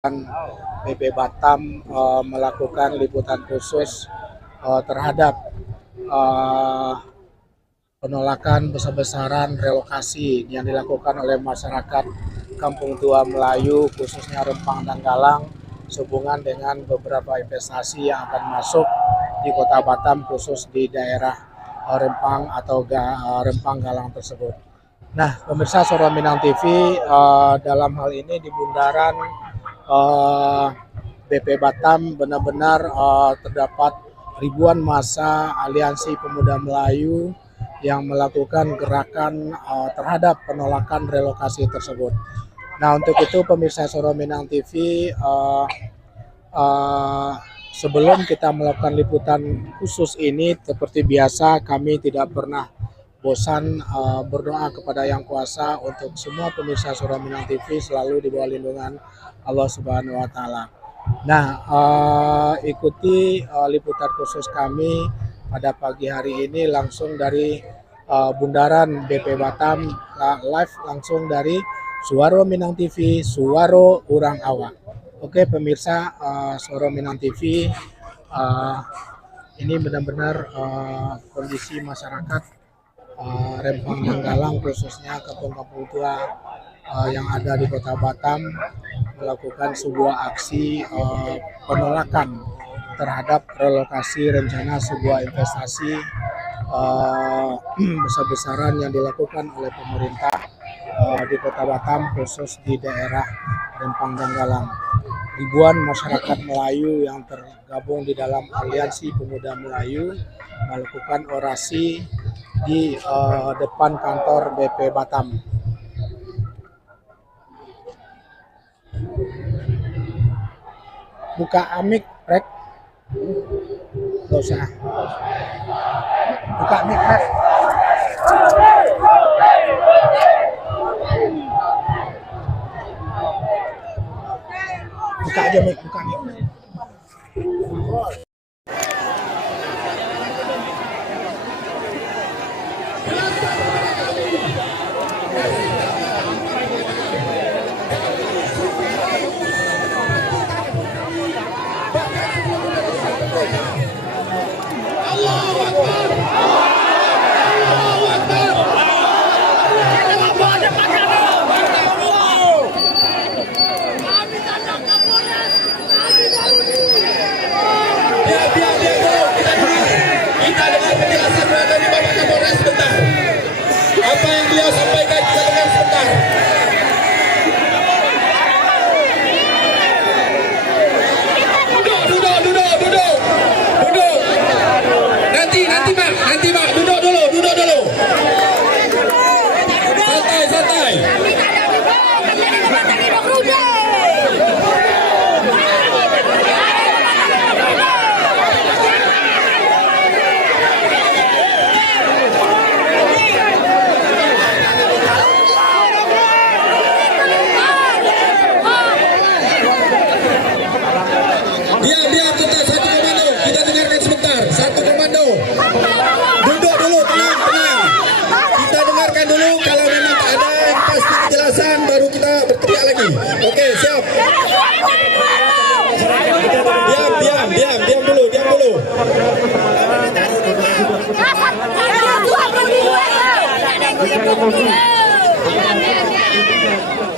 BP Batam melakukan liputan khusus terhadap eh, penolakan besar-besaran relokasi yang dilakukan oleh masyarakat Kampung Tua Melayu, khususnya Rempang dan Galang, sehubungan dengan beberapa investasi yang akan masuk di Kota Batam, khusus di daerah Rempang atau Rempang Galang tersebut. Nah, pemirsa Suara Minang TV, dalam hal ini di bundaran BP Batam benar-benar terdapat ribuan massa Aliansi Pemuda Melayu yang melakukan gerakan terhadap penolakan relokasi tersebut. Nah, untuk itu pemirsa Suara Minang TV, sebelum kita melakukan liputan khusus ini, seperti biasa kami tidak pernah bosan berdoa kepada Yang Kuasa untuk semua pemirsa Suara Minang TV selalu di bawah lindungan Allah Subhanahu wa taala. Nah, ikuti liputan khusus kami pada pagi hari ini langsung dari bundaran BP Batam, live langsung dari Suara Minang TV, Suara Urang Awak. Oke pemirsa Suara Minang TV, ini benar-benar kondisi masyarakat Rempang dan Galang, khususnya kampung-kampung tua yang ada di Kota Batam, melakukan sebuah aksi penolakan terhadap relokasi rencana sebuah investasi besar-besaran yang dilakukan oleh pemerintah di Kota Batam, khusus di daerah Rempang dan Galang. Ribuan masyarakat Melayu yang tergabung di dalam Aliansi Pemuda Melayu melakukan orasi di depan kantor BP Batam. Buka amik, rek. Gak usah. Buka amik, rek. Buka aja mik, buka mik. Oke, siap. Diam dulu.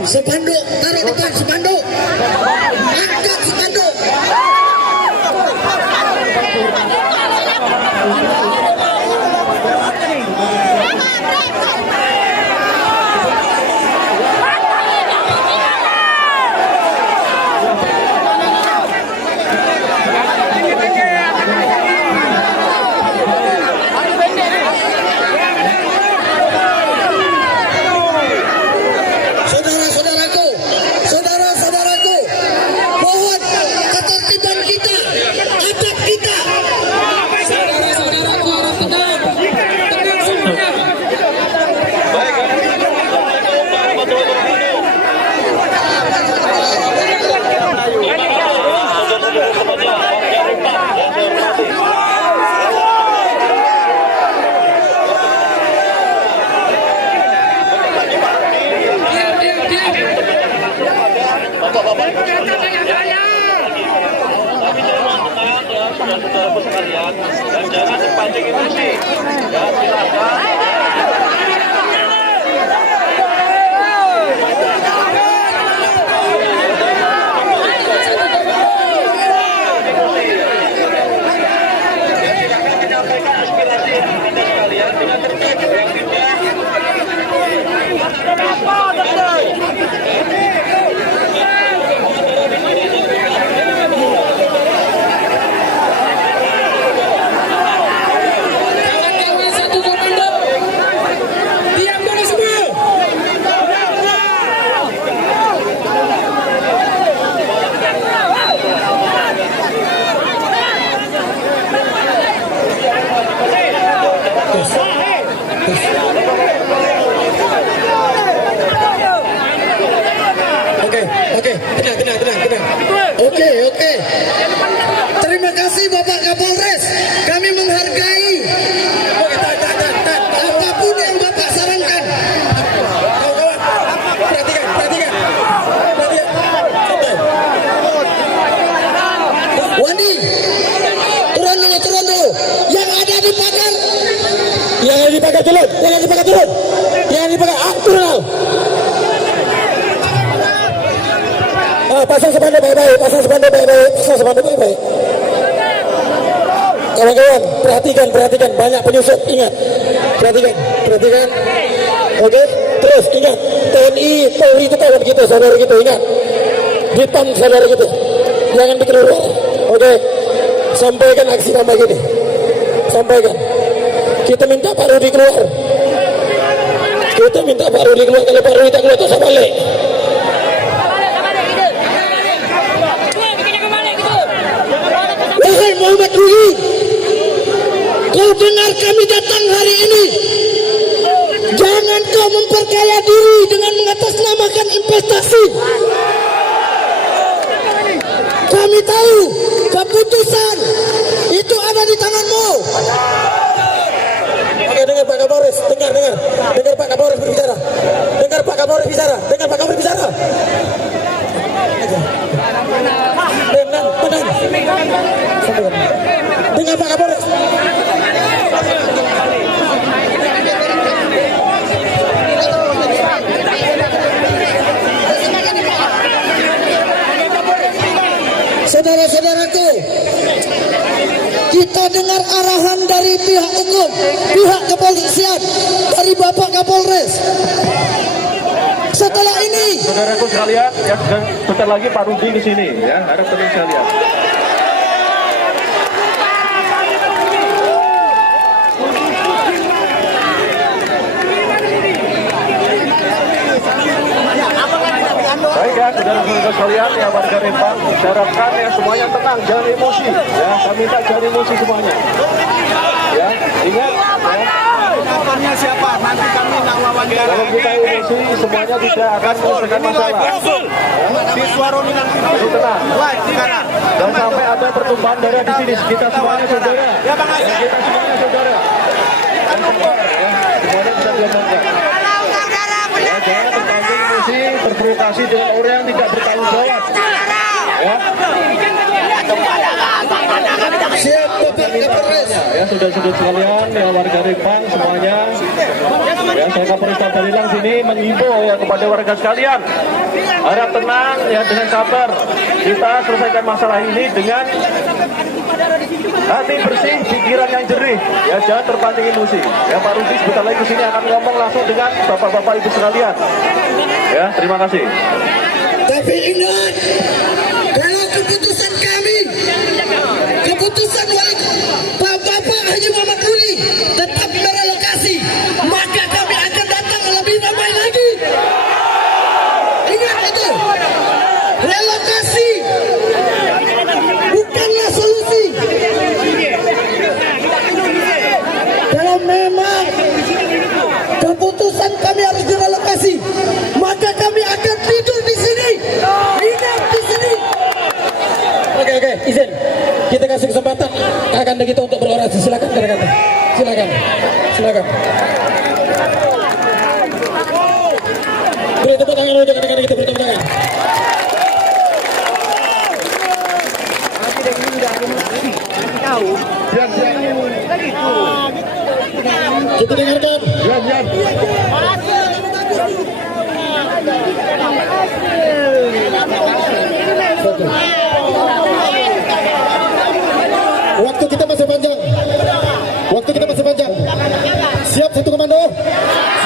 Spanduk, taruh depan spanduk. Angkat spanduk. Saudara-saudaraku, mohon saudara-saudaraku sekalian, dan jangan terpancing emosi. Ya, silakan. Menyampaikan aspirasi Anda sekalian dengan tertib yang tidak. Kawan-kawan satu komando. Diam dulu semua. Oke, tenang. Oke. Terima kasih Bapak Kapolres. Kami menghargai apapun yang Bapak sarankan. Kawan-kawan, perhatikan. Santai. Wandi, turun dulu. Yang ada di pagar turun. Turun. Pasang sepanduk baik-baik. Kawan-kawan, perhatikan, banyak penyusup, ingat. Perhatikan. Oke, terus ingat, TNI, Polri itu kawan kita, saudara kita, ingat. Dipan saudara kita. Jangan bikin luar. Oke, sampaikan aksi tambah gini. Sampaikan. Kita minta Pak Rudi keluar. Kalau Pak Rudi tak keluar, tak usah balik. Wahai Muhammad Rudi, kau dengar kami datang hari ini. Jangan kau memperkaya diri dengan mengatasnamakan investasi. Kami tahu keputusan itu ada di tanganmu. Oke, dengar Pak Kapolres, dengar Pak Kapolres berbicara. Dengar Pak Kapolres bicara. Tenang. Dengar Pak Kapolres. Saudara-saudaraku, kita dengar arahan dari pihak hukum, pihak kepolisian, dari Bapak Kapolres. Setelah ini, Saudaraku sekalian, ya sebentar lagi Pak Rudi di sini, ya harap tenang sekalian. Baik ya, saudara-saudara sekalian, ya warga Rempang, saya harapkan ya semuanya tenang, jangan emosi, ya kami minta jangan emosi semuanya. Ya, ingat, ya. Siapa? Nanti kami nak wawancara. Kalau kita emosi, semuanya tidak akan menyelesaikan masalah. Di Suaro Minang Masih tenang. live sekarang. Dan sampai ada pertumpahan darah di sini, kita semuanya saudara. Ya Bang Asyik. Kita semuanya saudara. Kita nunggu. Ya, semuanya bisa diamankan. Ya, jangan terpancing emosi, terprovokasi dengan orang yang tidak bertanggung jawab. Ya. siap Bapak Kapolres. Ya, saudara-saudara sekalian, ya warga Rempang semuanya. Ya, saya Kapolres Pantalilang sini mengimbau ya kepada warga sekalian. Harap tenang ya, dengan sabar. Kita selesaikan masalah ini dengan hati bersih, pikiran yang jernih. Ya, jangan terpancing emosi. Ya, Pak Rudi sebentar lagi kesini akan ngomong langsung dengan bapak-bapak ibu sekalian. Ya, terima kasih. Tapi ingat, kalau keputusan kami, keputusan wali Bapak Haji Muhammad Rudi tetap merelokasi, maka kami akan datang lebih ramai lagi. Ingat itu, relokasi bukanlah solusi. Kalau memang keputusan kami harus direlokasi, maka kami akan tidur di sini, hidup di sini. Oke, izin. Kita kasih kesempatan kakanda kita untuk berorasi. Silakan kakanda. Silakan. Beri tepuk tangan untuk kakanda kita, beri tepuk tangan. Kita dengarkan. Waktu kita masih panjang. Waktu kita masih panjang. Siap satu komando.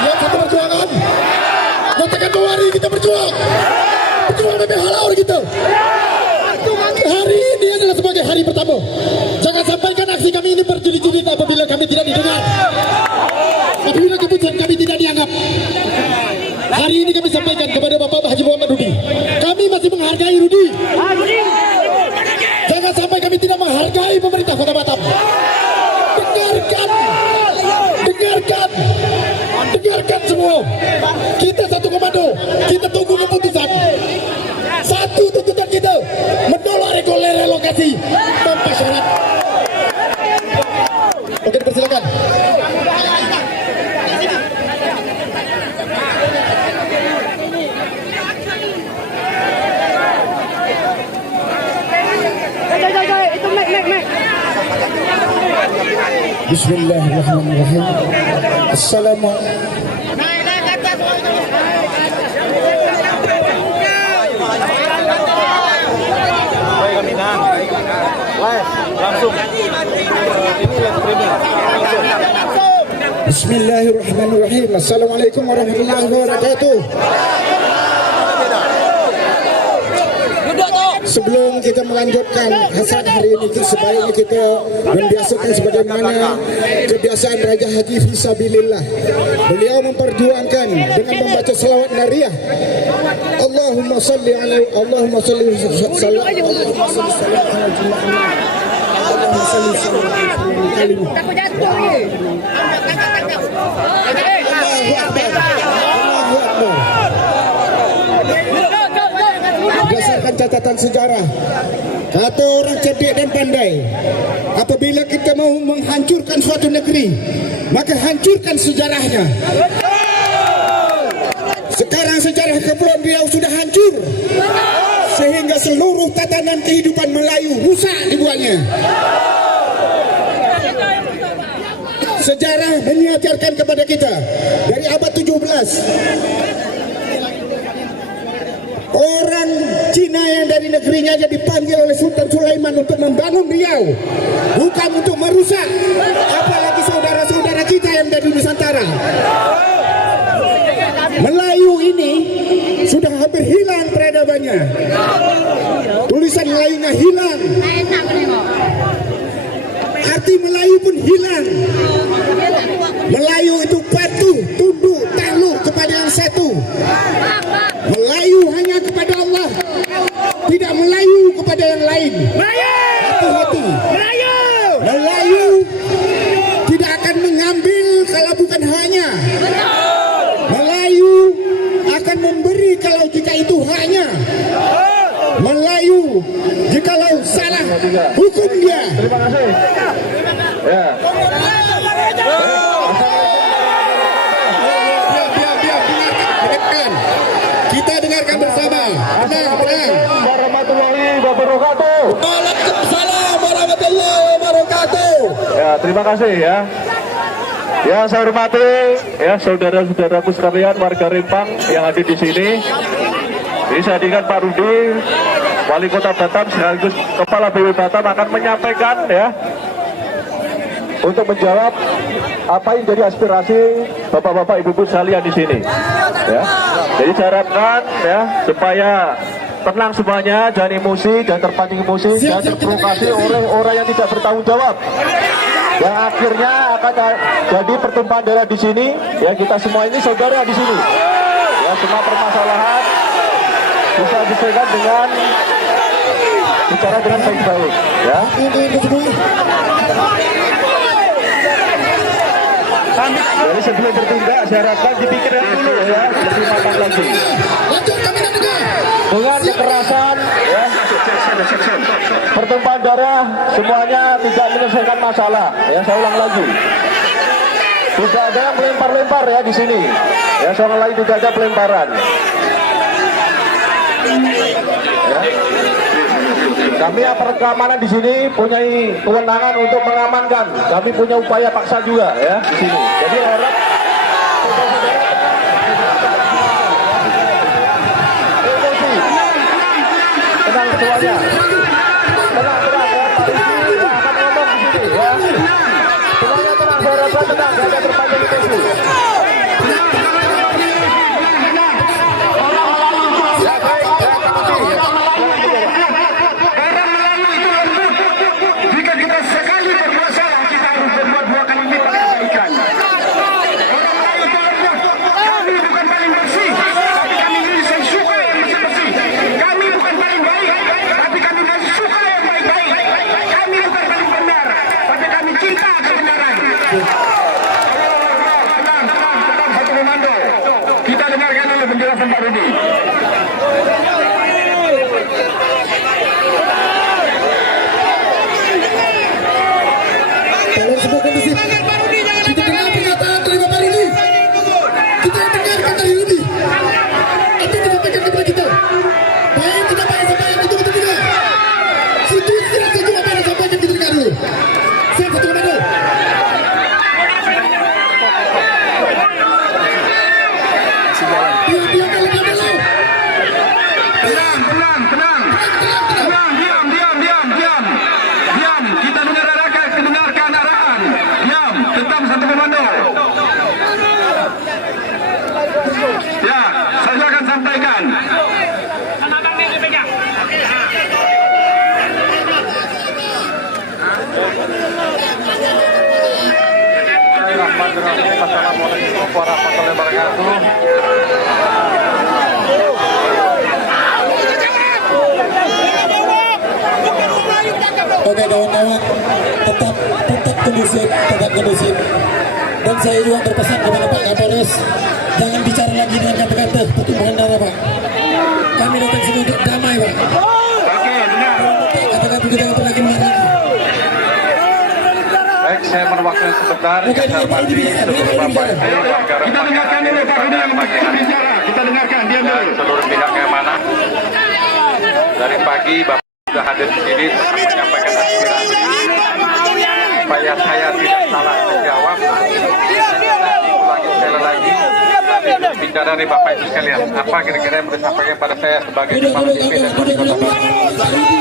Siap satu perjuangan. Nyatakan bahwa hari kita berjuang. Berjuang demi halal kita. Hari ini adalah sebagai hari pertama. Jangan sampaikan aksi kami ini berjilid-jilid apabila kami tidak didengar. Apabila keputusan kami tidak dianggap. Hari ini kami sampaikan kepada Bapak Haji Muhammad Rudi. Kami masih menghargai Rudi. Jangan sampai kami tidak menghargai pemerintah Kota Batam. Dengarkan. Dengarkan. Dengarkan semua. Kita satu komando. Kita tunggu keputusan. Satu tuntutan kita menolak relokasi tanpa syarat. Oke, dipersilakan. Bismillahirrahmanirrahim. Assalamualaikum. Langsung. Ini live streaming. Bismillahirrahmanirrahim. Assalamualaikum warahmatullahi wabarakatuh. Sebelum kita melanjutkan hasrat hari ini, sebaiknya kita membiasakan sebagaimana kebiasaan Raja Haji Fisabilillah. Beliau memperjuangkan dengan membaca salawat nariyah. Allahumma salli ala Allahumma salli berdasarkan catatan sejarah, kata orang cerdik dan pandai, apabila kita mau menghancurkan suatu negeri, maka hancurkan sejarahnya. Sekarang sejarah Kepulauan Riau sudah hancur, sehingga seluruh tatanan kehidupan Melayu rusak dibuatnya. Sejarah mengajarkan kepada kita dari abad 17, orang Cina yang dari negerinya jadi dipanggil oleh Sultan Sulaiman untuk membangun Riau, bukan untuk merusak. Apalagi saudara-saudara kita yang dari Nusantara. Melayu ini sudah hampir hilang peradabannya. Tulisan Melayunya hilang. Arti Melayu pun hilang. Melayu itu patuh, tunduk, takluk kepada yang satu. Melayu hanya kepada Allah, tidak Melayu kepada yang lain. Hati-hati. Melayu tidak akan mengambil kalau bukan hanya. Melayu akan memberi kalau jika itu hanya. Melayu jikalau salah, hukum dia. Terima kasih. Ya. Dengarkan. Kita dengarkan bersama. Tenang. Warahmatullahi wabarakatuh. Waalaikumsalam warahmatullahi wabarakatuh. Ya, terima kasih ya. Yang saya hormati ya saudara-saudaraku sekalian warga Rempang yang ada di sini. Ini saya dengan Pak Rudi, Wali Kota Batam sekaligus Kepala BW Batam akan menyampaikan ya untuk menjawab apa yang jadi aspirasi bapak-bapak ibu-ibu sekalian di sini. Ya. Jadi saya harapkan ya supaya tenang semuanya, jangan emosi, jangan terpancing emosi, jangan terprovokasi oleh orang yang tidak bertanggung jawab. Yang akhirnya akan jadi pertumpahan darah di sini. Ya, kita semua ini saudara di sini. Ya, semua permasalahan bisa diselesaikan dengan bicara dengan baik-baik. Ya. Jadi sebelum bertindak, saya harapkan dipikirkan dulu ya, lebih matang lagi. Dengan kekerasan, ya, pertumpahan darah, semuanya tidak menyelesaikan masalah. Ya, saya ulang lagi. Tidak ada yang melempar-lempar ya di sini. Ya, soal lain tidak ada pelemparan. Ya. Kami aparat keamanan di sini punya kewenangan untuk mengamankan. Kami punya upaya paksa juga ya di sini. Jadi harap tenang semuanya. Tenang ya. Pak Rizky akan ngomong di sini ya. Semuanya tenang, saya rasa tenang, jangan terpanjang diskusi. Jika kita sekali berbuat salah, kita harus berbuat dua kali lipat kebaikan. Orang lain itu kami bukan paling bersih, tapi kami masih suka yang bersih-bersih. Kami bukan paling baik, tapi kami masih suka yang baik-baik. Kami bukan paling benar, tapi kami cinta kebenaran. Tenang, satu komando. Kita dengarkan dulu penjelasan Pak Rudi. Tolong semua kondusif. Kita dengar pernyataan dari Bapak Rudi. Kita dengarkan dari Rudi. Apa yang disampaikan kepada kita? Baik kita bayar sampai yang betul-betul juga. Setuju tidak setuju apa yang disampaikan kita dengar dulu. Siap satu komando. Diam lega dulu. Tenang. Diam. Kita dengarkan arahan. Diam. Tetap satu komando. Ya, saya akan sampaikan. Assalamualaikum warahmatullahi wabarakatuh. Oke kawan-kawan, tetap kondusif. Dan saya juga berpesan kepada Pak Kapolres, jangan bicara lagi dengan kata-kata pertumbuhan darah Pak. Kami datang sini untuk damai Pak. Oke, benar. Kata-kata kita tidak lagi mengarang. Baik, saya berwakil sebentar. Oke, ini Pak Rudi bicara. Kita dengarkan dulu Pak Rudi yang bicara. Kita dengarkan, diam dulu. Seluruh pihak keamanan. Dari pagi Bapak sudah hadir di sini untuk menyampaikan aspirasi supaya saya tidak salah menjawab. Ulangi sekali lagi. Bicara dari Bapak Ibu sekalian, apa kira-kira yang boleh sampaikan pada saya sebagai kepala TV dan wali kota Bandung?